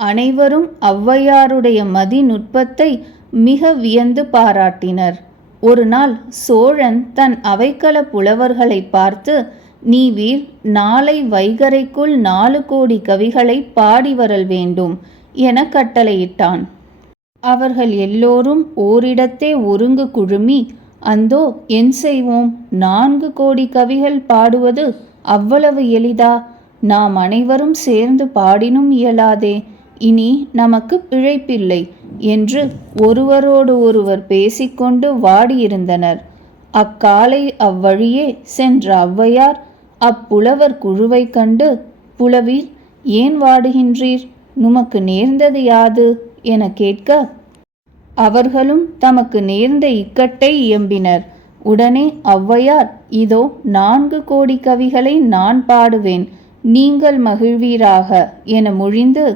அனைவரும் ஔவையாருடைய மதிநுட்பத்தை மிக வியந்து பாராட்டினர். ஒரு நாள் சோழன் தன் அவைக்கள புலவர்களை பார்த்து, நீவீர் நாளை வைகறைக்குள் 4 கோடி கவிகளை பாடி வரல் வேண்டும் என கட்டளையிட்டான். அவர்கள் எல்லோரும் ஓரிடத்தே ஒருங்கு குழுமி, அந்தோ என் செய்வோம், 4 கோடி கவிகள் பாடுவது அவ்வளவு எளிதா? நாம் அனைவரும் சேர்ந்து பாடினும் இயலாதே, இனி நமக்கு பிழைப்பில்லை என்று ஒருவரோடு ஒருவர் பேசிக்கொண்டு வாடியிருந்தனர். அக்காலை அவ்வழியே சென்ற ஔவையார் அப்புலவர் குழுவை கண்டு, புலவீர், ஏன் வாடுகின்றீர்? நுமக்கு நேர்ந்தது யாது என கேட்க, அவர்களும் தமக்கு நேர்ந்த இக்கட்டை இயம்பினர். உடனே ஔவையார், இதோ 4 கோடி கவிகளை நான் பாடுவேன், நீங்கள் மகிழ்வீராக என மொழிந்து,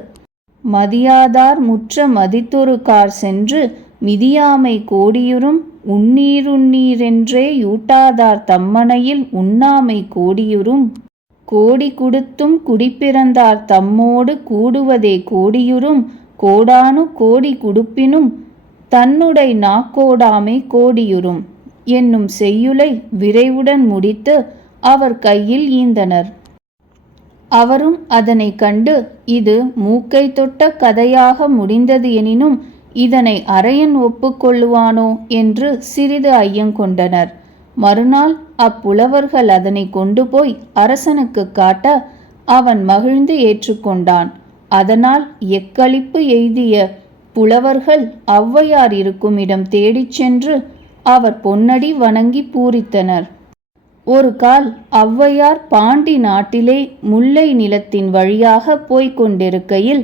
மதியாதார் முற்ற மதித்தொரு கார் சென்று மிதியாமை கோடியுறும் உண்ணீருண்ணீரென்றே யூட்டாதார் தம்மனையில் உண்ணாமை கோடியுறும் கோடி குடுத்தும் குடிப்பிறந்தார் தம்மோடு கூடுவதே கோடியுறும் கோடானு கோடி குடுப்பினும் தன்னுடை நாக்கோடாமை கோடியுறும் என்னும் செய்யுளை விரைவுடன் முடித்து அவர் கையில் ஈந்தனர். அவரும் அதனை கண்டு, இது மூக்கை தொட்ட கதையாக முடிந்தது எனினும் இதனை அரையன் ஒப்புக்கொள்ளுவானோ என்று சிறிது ஐயங்கொண்டனர். மறுநாள் அப்புலவர்கள் அதனை கொண்டு போய் அரசனுக்கு காட்ட அவன் மகிழ்ந்து ஏற்றுக்கொண்டான். அதனால் எக்களிப்பு எய்திய புலவர்கள் ஔவையார் இருக்கும் இடம் தேடிச் சென்று அவர் பொன்னடி வணங்கி பூரித்தனர். ஒரு கால் ஔவையார் பாண்டி நாட்டிலே முல்லை நிலத்தின் வழியாக போய்க் கொண்டிருக்கையில்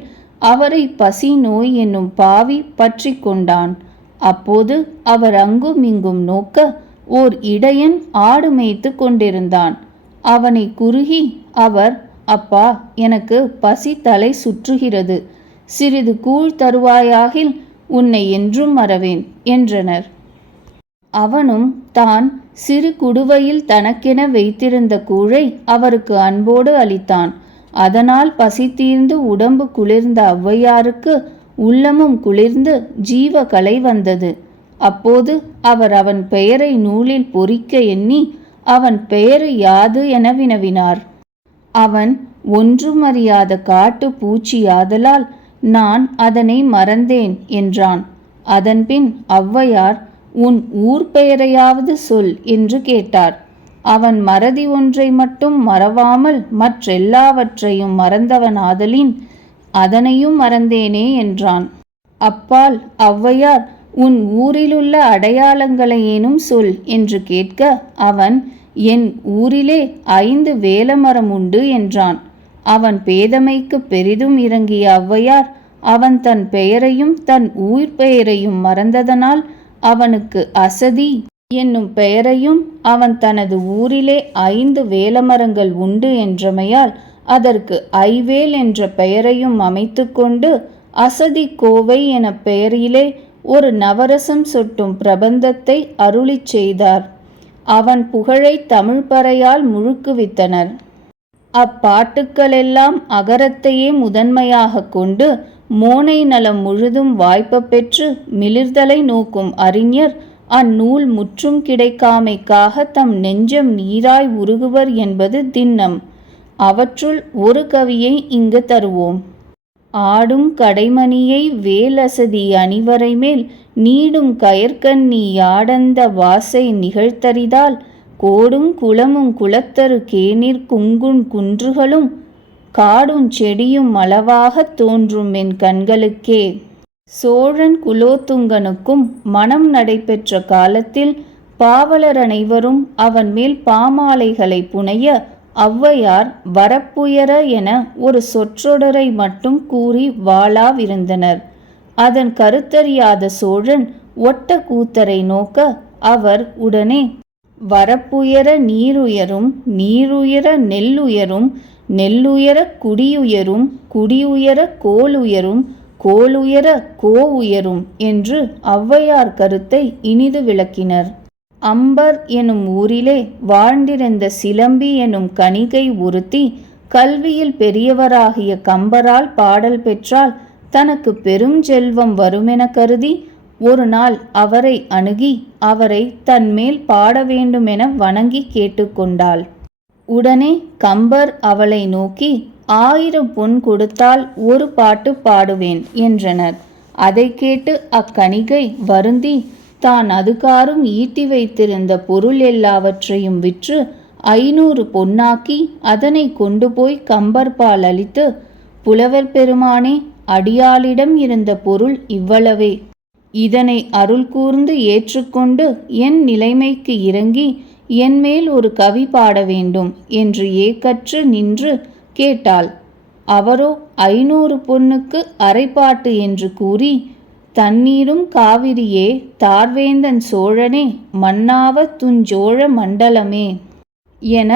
அவரை பசி நோய் என்னும் பாவி பற்றி கொண்டான். அப்போது அவர் அங்கும் இங்கும் நோக்க ஓர் இடையன் ஆடு மேய்த்து கொண்டிருந்தான். அவனை குறுகி அவர், அப்பா, எனக்கு பசி தலை சுற்றுகிறது, சிறிது கூழ் தருவாயாகில் உன்னை என்றும் மறவேன் என்றனர். அவனும் தான் சிறு குடுவையில் தனக்கென வைத்திருந்த கூழை அவருக்கு அன்போடு அளித்தான். அதனால் பசி தீர்ந்து உடம்பு குளிர்ந்த ஔவையாருக்கு உள்ளமும் குளிர்ந்து ஜீவகலை வந்தது. அப்போது அவர் அவன் பெயரை நூலில் பொறிக்க எண்ணி அவன் பெயரு யாது என வினவினார். அவன் ஒன்றுமறியாத காட்டு பூச்சியாதலால் நான் அதனை மறந்தேன் என்றான். அதன்பின் ஔவையார், உன் ஊர் பெயரையாவது சொல் என்று கேட்டார். அவன் மறதி ஒன்றை மட்டும் மறவாமல் மற்றெல்லாவற்றையும் மறந்தவனாதலின் அதனையும் மறந்தேனே என்றான். அப்பால் ஔவையார், உன் ஊரிலுள்ள அடையாளங்களையேனும் சொல் என்று கேட்க அவன், என் ஊரிலே 5 வேலமரம் உண்டு என்றான். அவன் பேதமைக்கு பெரிதும் இறங்கிய ஔவையார் அவன் தன் பெயரையும் தன் ஊர் பெயரையும் மறந்ததனால் அவனுக்கு அசதி என்னும் பெயரையும் அவன் தனது ஊரிலே 5 வேலமரங்கள் உண்டு என்றமையால் அதற்கு ஐவேல் என்ற பெயரையும் அமைத்து கொண்டு அசதி கோவை என பெயரிலே ஒரு நவரசம் சொட்டும் பிரபந்தத்தை அருளிச் செய்தார். அவன் புகழை தமிழ்பறையால் முழுக்குவித்தனர். அப்பாட்டுக்களெல்லாம் அகரத்தையே முதன்மையாக கொண்டு மோனை நலம் முழுதும் வாய்ப்ப பெற்று மிளிர்தலை நோக்கும் அறிஞர் அந்நூல் முற்றும் கிடைக்காமைக்காக தம் நெஞ்சம் நீராய் உருகுவர் என்பது திண்ணம். அவற்றுள் ஒரு கவியை இங்கு தருவோம். ஆடும் கடைமணியை வேலசதி அணிவரை மேல் நீடும் கயற்கண்ணி யாடந்த வாசை நிகழ்த்தரிதால் கோடும் குளமும் குளத்தரு கேநீர் குங்குண் குன்றுகளும் காடும் செடியும் அளவாகத் தோன்றும் என் கண்களுக்கே. சோழன் குலோத்துங்கனுக்கும் மனம் நடைபெற்ற காலத்தில் பாவலர் அனைவரும் அவன் மேல் பாமாலைகளை புனைய ஔவையார் வரப்புயர என ஒரு சொற்றொடரை மட்டும் கூறி வாளாவிருந்தனர். அதன் கருத்தறியாத சோழன் ஒட்ட கூத்தரை நோக்க அவர் உடனே, வரப்புயர நீருயரும், நீருயர நெல்லுயரும், நெல்லுயர குடியுயரும், குடியுயர கோளுயரும், கோளுயர கோ உயரும் என்று ஔவையார் கருத்தை இனிது விளக்கினர். அம்பர் எனும் ஊரிலே வாழ்ந்திருந்த சிலம்பி எனும் கணிகை ஒருத்தி கல்வியில் பெரியவராகிய கம்பரால் பாடல் பெற்றால் தனக்கு பெரும் செல்வம் வருமென கருதி ஒரு நாள் அவரை அணுகி அவரை தன்மேல் பாட வேண்டுமென வணங்கி கேட்டுக்கொண்டாள். உடனே கம்பர் அவளை நோக்கி 1000 பொன் கொடுத்தால் ஒரு பாட்டு பாடுவேன் என்றனர். அதை கேட்டு அக்கணிகை வருந்தி தான் அதுகாரும் ஈட்டி வைத்திருந்த பொருள் எல்லாவற்றையும் விற்று 500 பொன்னாக்கி அதனை கொண்டு போய் கம்பர்பால் அளித்து, புலவர் பெருமானே, அடியாளிடம் இருந்த பொருள் இவ்வளவே. இதனை அருள் கூர்ந்து ஏற்றுக்கொண்டு என் நிலைமைக்கு இறங்கி என்மேல் ஒரு கவி பாட வேண்டும் என்று ஏக்கற்று நின்று கேட்டாள். அவரோ 500 பொன்னுக்கு அரைப்பாட்டு என்று கூறி, தண்ணீரும் காவிரியே, தார்வேந்தன் சோழனே, மன்னாவ துஞ்சோழ மண்டலமே என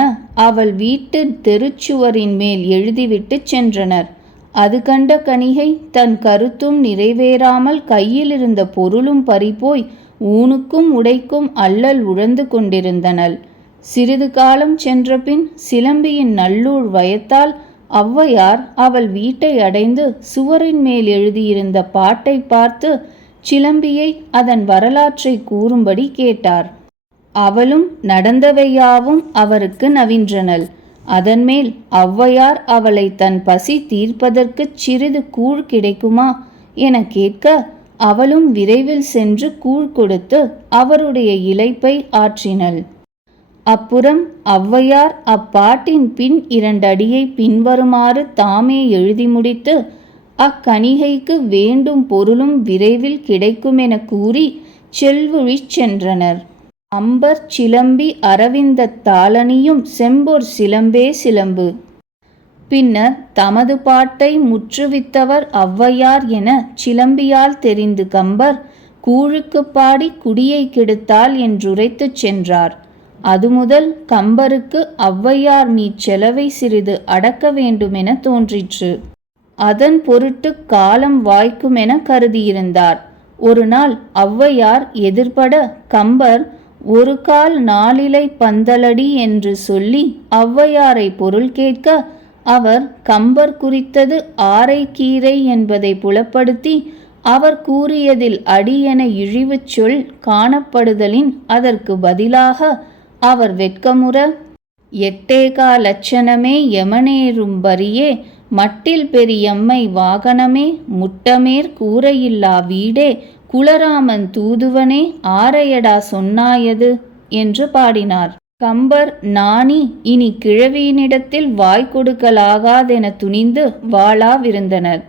அவள் வீட்டு தெருச்சுவரின் மேல் எழுதிவிட்டு சென்றனர். அது கண்ட கணிகை தன் கருத்தும் நிறைவேறாமல் கையிலிருந்த பொருளும் பறிபோய் ஊனுக்கும் உடைக்கும் அல்லல் உழந்து கொண்டிருந்தனள். சிறிது காலம் சென்றபின் சிலம்பியின் நல்லூர் வயத்தால் ஔவையார் அவள் வீட்டை அடைந்து சுவரின் மேல் எழுதியிருந்த பாட்டை பார்த்து சிலம்பியை அதன் வரலாற்றை கூறும்படி கேட்டார். அவளும் நடந்தவையாவும் அவருக்கு நவின்றனள். அதன்மேல் ஔவையார் அவளை தன் பசி தீர்ப்பதற்குச் சிறிது கூழ் கிடைக்குமா என கேட்க அவளும் விரைவில் சென்று கூழ் கொடுத்து அவருடைய இளைப்பை ஆற்றினள். அப்புறம் ஔவையார் அப்பாட்டின் பின் 2 அடியை பின்வருமாறு தாமே எழுதி முடித்து அக்கணிகைக்கு வேண்டும் பொருளும் விரைவில் கிடைக்குமென கூறி செல்வழிச் சென்றனர். அம்பர் சிலம்பி அரவிந்த தாளணியும் செம்பொற் சிலம்பே சிலம்பு. பின்னர் தமது பாட்டை முற்றுவித்தவர் ஔவையார் என சிலம்பியால் தெரிந்து கம்பர் கூழுக்கு பாடி குடியை கெடுத்தாள் என்றுரைத்துச் சென்றார். அது முதல் கம்பருக்கு ஔவையார் மீச்செலவை சிறிது அடக்க வேண்டுமென தோன்றிற்று. அதன் பொருட்டு காலம் வாய்க்குமென கருதியிருந்தார். ஒரு நாள் ஔவையார் எதிர்பட கம்பர் 1 கால் 4 இலை பந்தலடி என்று சொல்லி ஔவையாரை பொருள் கேட்க அவர் கம்பர் குறித்தது ஆரைக்கீரை என்பதை புலப்படுத்தி அவர் கூறியதில் அடி என இழிவுச் சொல் காணப்படுதலின் அதற்கு பதிலாக அவர் வெட்கமுற, 8 லட்சணமே யமனேறும் பரியே, மட்டில் பெரியம்மை வாகனமே, முட்டமேற் கூரையில்லா வீடே, குலராமன் தூதுவனே, ஆரையடா சொன்னாயது என்று பாடினார். கம்பர் நாணி இனி கிழவியினிடத்தில் வாய் கொடுக்கலாகாதென துணிந்து வாளாவிருந்தனர்.